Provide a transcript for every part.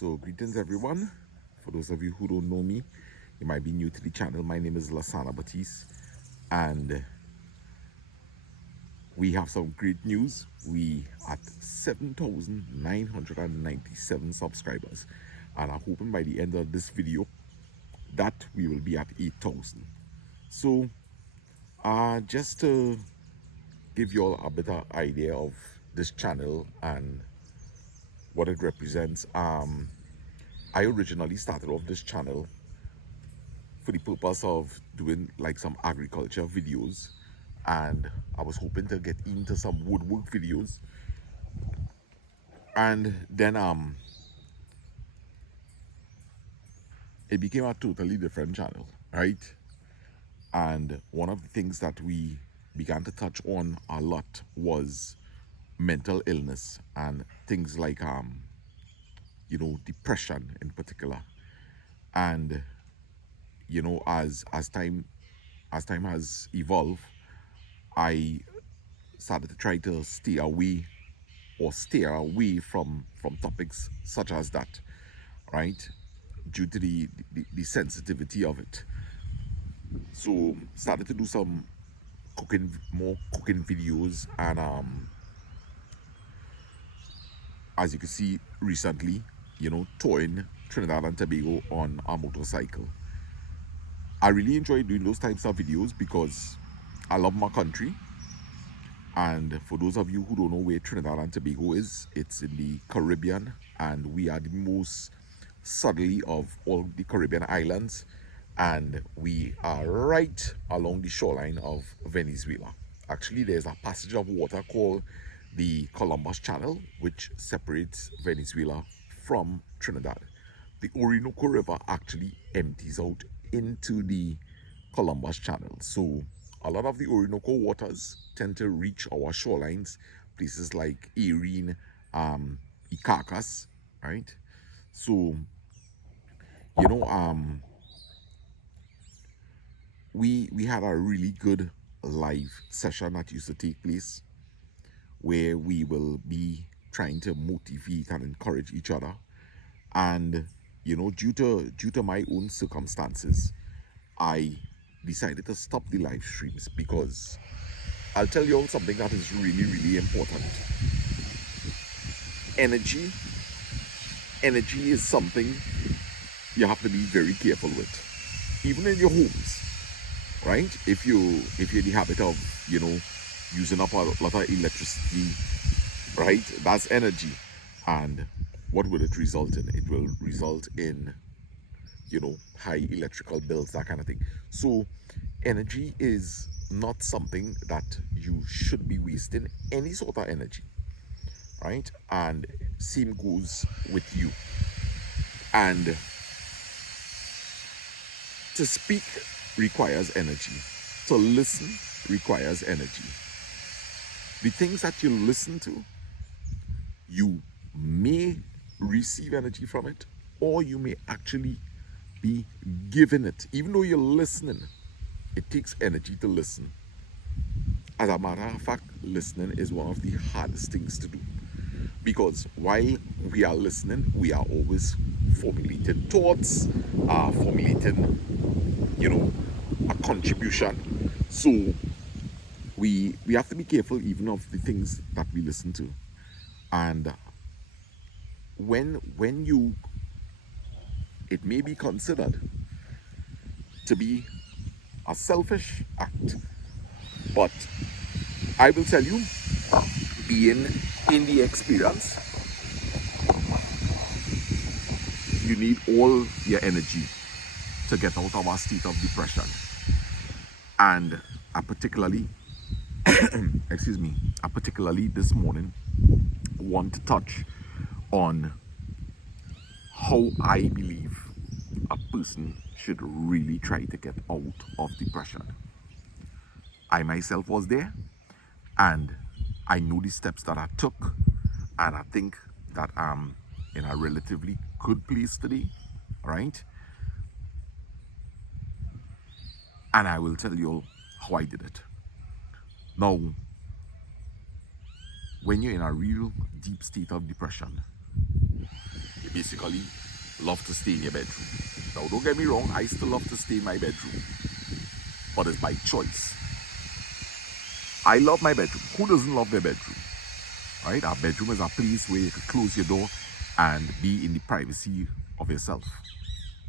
So greetings everyone. For those of you who don't know me, you might be new to the channel. My name is Lasana Batiste and we have some great news. We at 7,997 subscribers and I'm hoping by the end of this video that we will be at 8,000. So just to give you all a better idea of this channel and what it represents, I originally started off this channel for the purpose of doing like some agriculture videos, and I was hoping to get into some woodwork videos, and then it became a totally different channel, right? And one of the things that we began to touch on a lot was mental illness and things like depression in particular. And as time has evolved, I started to try to steer away from topics such as that, right? Due to the sensitivity of it. So started to do some more cooking videos, and as you can see recently, touring Trinidad and Tobago on a motorcycle. I really enjoy doing those types of videos because I love my country. And for those of you who don't know where Trinidad and Tobago is, it's in the Caribbean, and we are the most southerly of all the Caribbean islands, and we are right along the shoreline of Venezuela. Actually, there's a passage of water called the Columbus Channel, which separates Venezuela from Trinidad. The Orinoco River actually empties out into the Columbus Channel. So a lot of the Orinoco waters tend to reach our shorelines, places like Erin, Icacos, right? So, we had a really good live session that used to take place where we will be trying to motivate and encourage each other. And due to my own circumstances, I decided to stop the live streams because I'll tell you all something that is really, really important. Energy is something you have to be very careful with, even in your homes, right? If you're in the habit of using up a lot of electricity, right? That's energy, and what will it result in? It will result in high electrical bills, that kind of thing. So energy is not something that you should be wasting any sort of energy, right? And same goes with you. And to speak requires energy. To listen requires energy. The things that you listen to, you may receive energy from it, or you may actually be given it. Even though you're listening, it takes energy to listen. As a matter of fact, listening is one of the hardest things to do, because while we are listening, we are always formulating thoughts, formulating a contribution. So we have to be careful even of the things that we listen to. And when it may be considered to be a selfish act, but I will tell you, being in the experience, you need all your energy to get out of a state of depression. And I particularly this morning want to touch on how I believe a person should really try to get out of depression. I myself was there, and I know the steps that I took, and I think that I'm in a relatively good place today, right? And I will tell you all how I did it. Now, when you're in a real deep state of depression, you basically love to stay in your bedroom. Now, don't get me wrong, I still love to stay in my bedroom, but it's by choice. I love my bedroom. Who doesn't love their bedroom? Right? Our bedroom is a place where you can close your door and be in the privacy of yourself.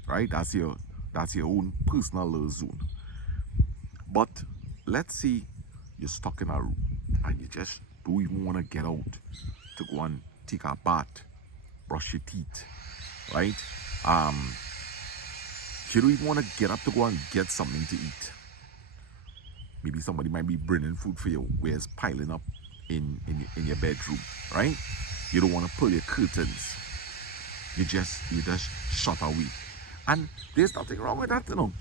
Right? That's your own personal little zone. But let's say you're stuck in a room and you just don't even want to get out to go and take a bath, brush your teeth, right? You don't even want to get up to go and get something to eat. Maybe somebody might be bringing food for you where it's piling up in your bedroom, right? You don't want to pull your curtains. You just shut away. And there's nothing wrong with that, you know.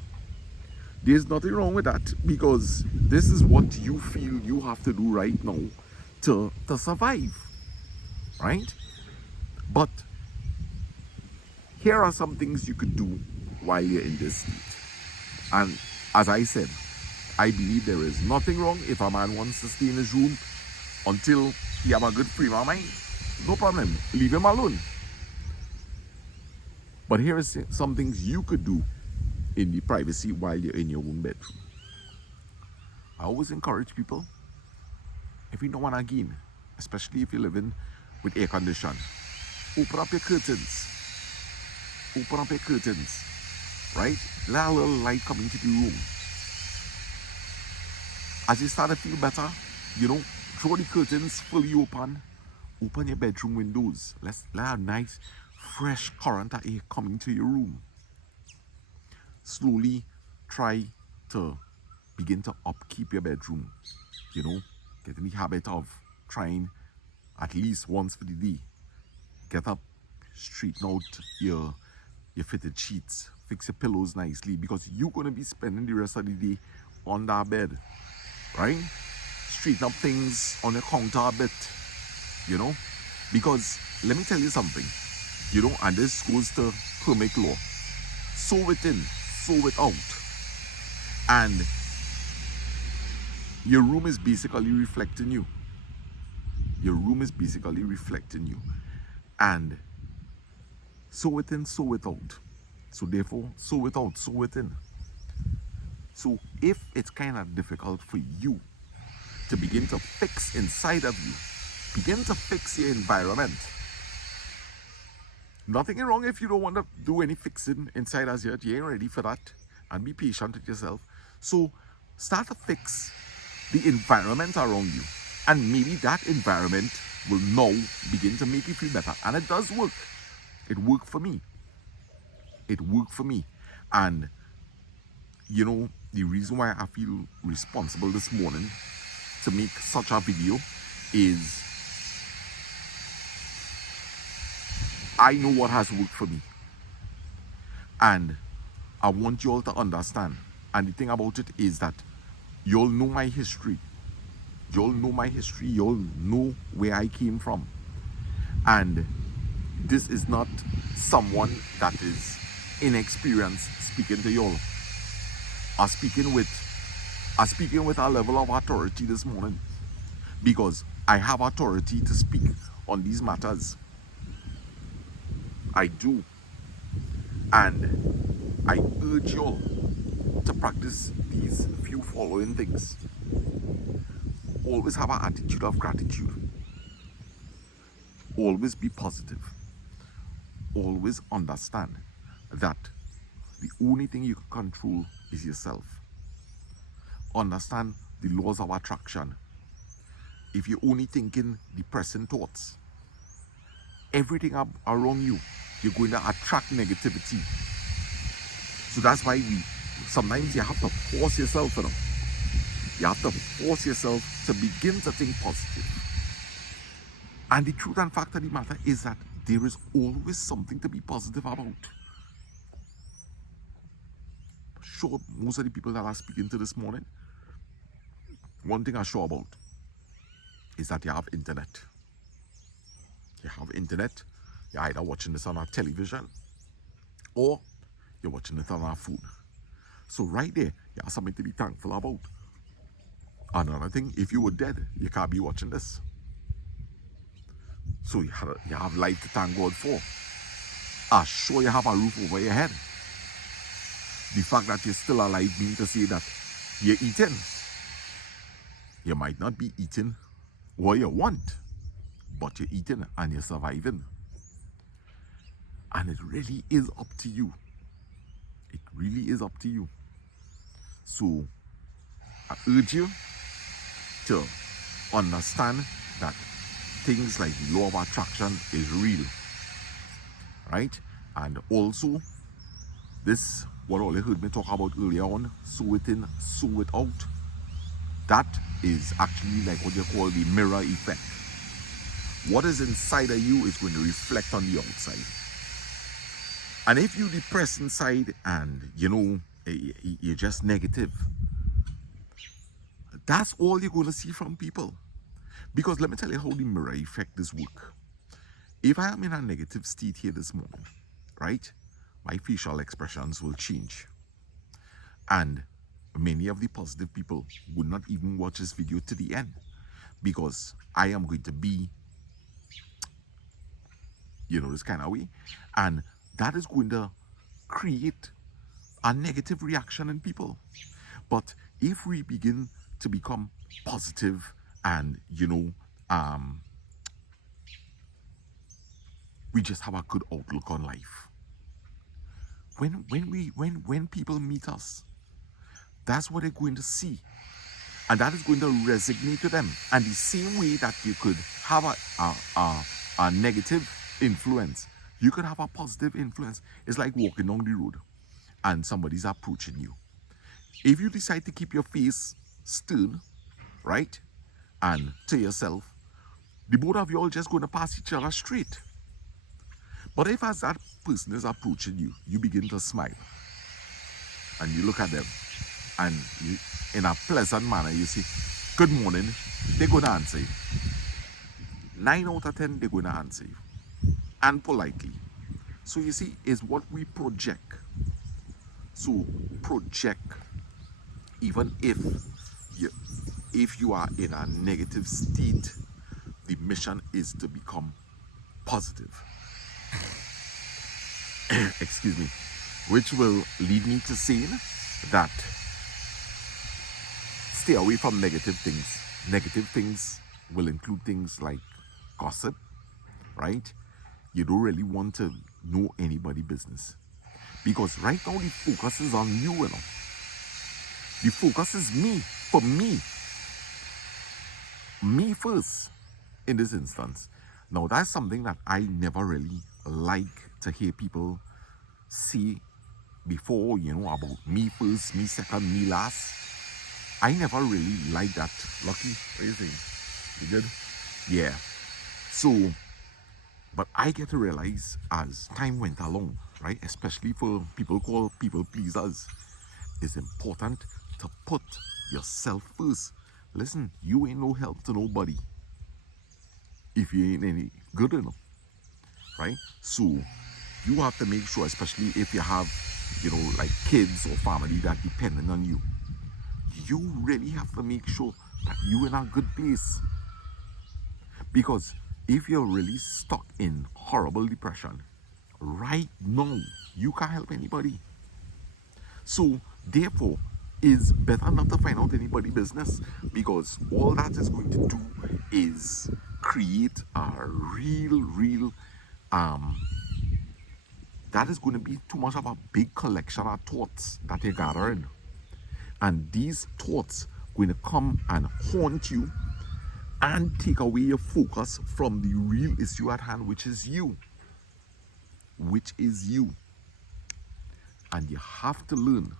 There's nothing wrong with that, because this is what you feel you have to do right now to survive, right? But here are some things you could do while you're in this state. And as I said, I believe there is nothing wrong if a man wants to stay in his room until he have a good frame of mind. No problem. Leave him alone. But here is some things you could do in the privacy while you're in your own bedroom. I always encourage people, every now and again, especially if you're living with air condition, open up your curtains. Open up your curtains, right? Let a little light come into the room. As you start to feel better, you know, throw the curtains fully open. Open your bedroom windows. Let a nice, fresh current of air come into your room. Slowly try to begin to upkeep your bedroom. You know, get in the habit of trying at least once for the day. Get up, straighten out your fitted sheets, fix your pillows nicely, because you're going to be spending the rest of the day on that bed, right? Straighten up things on your counter a bit, you know, because let me tell you something, you know, and this goes to permit law. Sow it in, sow it out. And your room is basically reflecting you. Your room is basically reflecting you. And sow it in, sow it out. So therefore, sow it out, sow it in. So if it's kind of difficult for you to begin to fix inside of you, begin to fix your environment. Nothing wrong if you don't want to do any fixing inside as yet. You ain't ready for that. And be patient with yourself. So start to fix the environment around you. And maybe that environment will now begin to make you feel better. And it does work. It worked for me. It worked for me. And, you know, the reason why I feel responsible this morning to make such a video is I know what has worked for me. And I want you all to understand. And the thing about it is that you all know my history. You all know my history. You all know where I came from. And this is not someone that is inexperienced speaking to you all. I'm speaking with a level of authority this morning, because I have authority to speak on these matters. I do. And I urge you all to practice these few following things. Always have an attitude of gratitude. Always be positive. Always understand that the only thing you can control is yourself. Understand the laws of attraction. If you're only thinking depressing thoughts, everything around you, you're going to attract negativity. So that's why sometimes you have to force yourself, you know. You have to force yourself to begin to think positive. And the truth and fact of the matter is that there is always something to be positive about. Sure, most of the people that are speaking to this morning, one thing I'm sure about is that you have internet. You have internet. You're either watching this on a television or you're watching it on our phone. So right there, you have something to be thankful about. Another thing, if you were dead, you can't be watching this. So you have life to thank God for. are sure you have a roof over your head. The fact that you're still alive means to say that you're eating. You might not be eating what you want, but you're eating and you're surviving. And it really is up to you. It really is up to you. So I urge you to understand that things like the law of attraction is real, right? And also, this, what all you heard me talk about earlier on, sow it in, sow it out, that is actually like what you call the mirror effect. What is inside of you is going to reflect on the outside. And if you're depressed inside and, you're just negative, that's all you're going to see from people. Because let me tell you how the mirror effect is work. If I am in a negative state here this morning, right, my facial expressions will change. And many of the positive people would not even watch this video to the end, because I am going to be, this kind of way. And that is going to create a negative reaction in people. But if we begin to become positive and, we just have a good outlook on life. When people meet us, that's what they're going to see. And that is going to resonate to them. And the same way that you could have a negative influence, you could have a positive influence. It's like walking down the road and somebody's approaching you. If you decide to keep your face stern, right, and to yourself, the both of you all just going to pass each other straight. But if as that person is approaching you, you begin to smile and you look at them and you, in a pleasant manner, you say, good morning, they're going to answer you. 9 out of 10, they're going to answer you. And politely. So you see, is what we project. So project, even if you are in a negative state, the mission is to become positive. Excuse me. Which will lead me to saying that stay away from negative things. Negative things will include things like gossip, right? You don't really want to know anybody's business. Because right now the focus is on you, The focus is me, for me. Me first, in this instance. Now that's something that I never really like to hear people say before, about me first, me second, me last. I never really like that. Lucky, what do you think? You good? Yeah. So, but I get to realize as time went along, right, especially for people called people pleasers, it's important to put yourself first. Listen, you ain't no help to nobody if you ain't any good enough, right? So you have to make sure, especially if you have, like kids or family that depending on you, you really have to make sure that you're in a good place. Because if you're really stuck in horrible depression, right now, you can't help anybody. So, therefore, it's better not to find out anybody's business, because all that is going to do is create a real, that is going to be too much of a big collection of thoughts that you're gathering. And these thoughts going to come and haunt you and take away your focus from the real issue at hand, which is you. And you have to learn.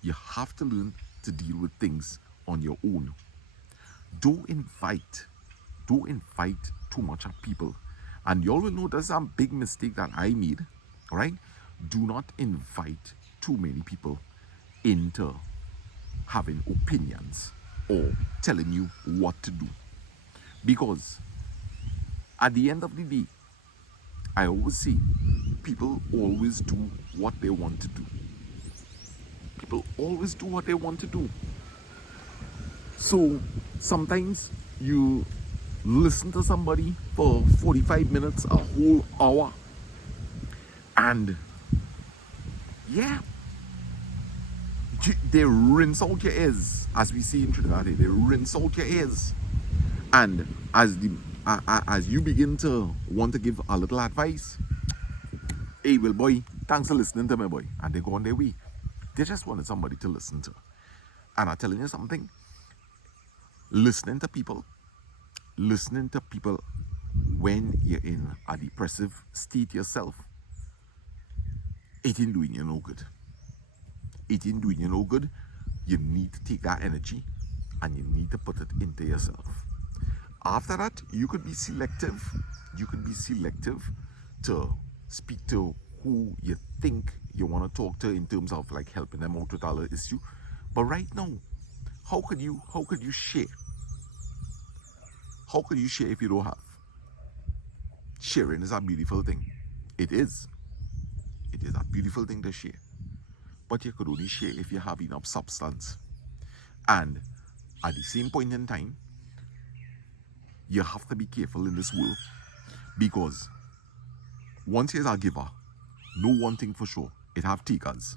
You have to learn to deal with things on your own. Don't invite too much of people. And you all will know that's a big mistake that I made, right? Do not invite too many people into having opinions or telling you what to do. Because at the end of the day, I always say, people always do what they want to do. People always do what they want to do. So sometimes you listen to somebody for 45 minutes, a whole hour, And yeah, they rinse out your ears, as we see in Trinidad. They rinse out your ears, and as you begin to want to give a little advice, hey, well, boy, thanks for listening to me, boy, and they go on their way. They just wanted somebody to listen to. And I'm telling you something, listening to people when you're in a depressive state yourself, it ain't doing you no good. It ain't doing you no good. You need to take that energy and you need to put it into yourself. After that, you could be selective. You could be selective to speak to who you think you want to talk to in terms of like helping them out with all the issue. But right now, how could you share? How could you share if you don't have? Sharing is a beautiful thing. It is. It is a beautiful thing to share. But you could only share if you have enough substance. And at the same point in time, you have to be careful in this world, because once you're a giver, know one thing for sure, it have takers.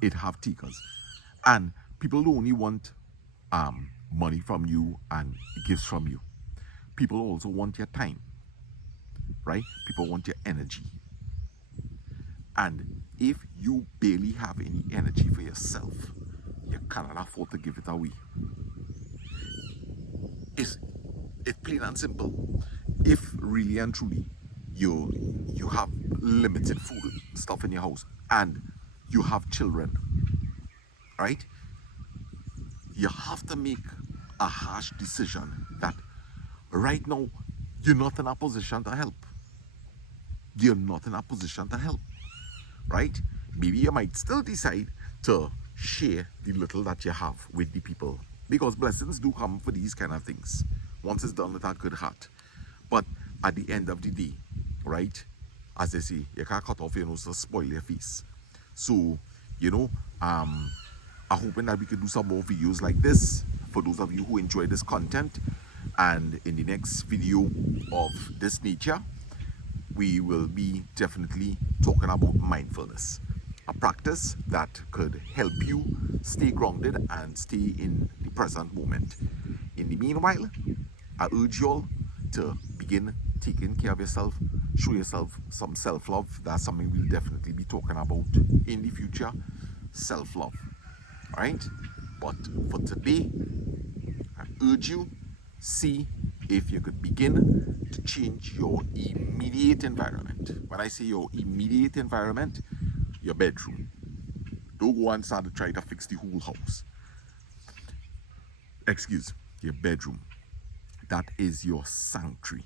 It have takers. And people don't only want money from you and gifts from you. People also want your time, right? People want your energy. And if you barely have any energy for yourself, you cannot afford to give it away. It's plain and simple. If really and truly you have limited food stuff in your house and you have children, right? You have to make a harsh decision that right now you're not in a position to help. You're not in a position to help, right? Maybe you might still decide to share the little that you have with the people, because blessings do come for these kind of things once it's done with a good heart. But at the end of the day, right, as they say, you can't cut off your nose to spoil your face. So, I'm hoping that we can do some more videos like this for those of you who enjoy this content. And in the next video of this nature, we will be definitely talking about mindfulness, a practice that could help you stay grounded and stay in the present moment. In the meanwhile, I urge you all to begin taking care of yourself, show yourself some self-love. That's something we'll definitely be talking about in the future, self-love, all right? But for today, I urge you, see if you could begin to change your immediate environment. When I say your immediate environment, your bedroom. Don't go and start to try to fix the whole house. Your bedroom. That is your sanctuary.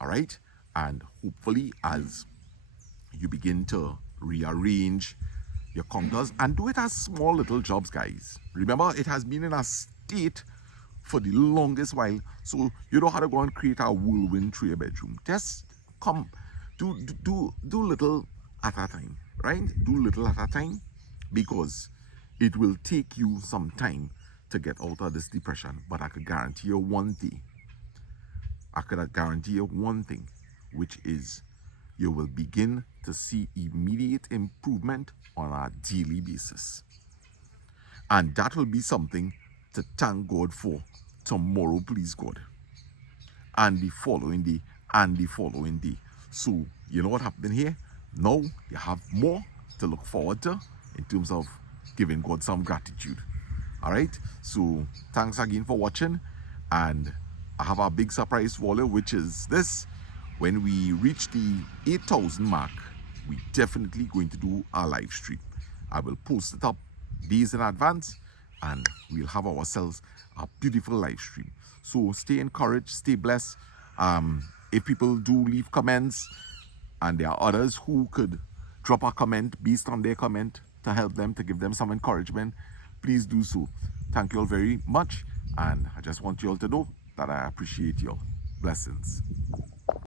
All right? And hopefully, as you begin to rearrange your counters, and do it as small little jobs, guys. Remember, it has been in a state for the longest while, so you don't have to go and create a whirlwind through your bedroom. Just come, do little at a time, right? Do little at a time, because it will take you some time to get out of this depression. But I could guarantee you one thing. Which is you will begin to see immediate improvement on a daily basis. And that will be something to thank God for tomorrow, please God, and the following day, and the following day. So you know what happened here? Now you have more to look forward to in terms of giving God some gratitude. All right, so thanks again for watching, and I have a big surprise for you, which is this: when we reach the 8,000 mark, we definitely going to do our live stream. I will post it up days in advance, and we'll have ourselves a beautiful live stream. So stay encouraged, stay blessed. If people do leave comments, and there are others who could drop a comment based on their comment to help them, to give them some encouragement, please do so. Thank you all very much, and I just want you all to know that I appreciate you all. Blessings.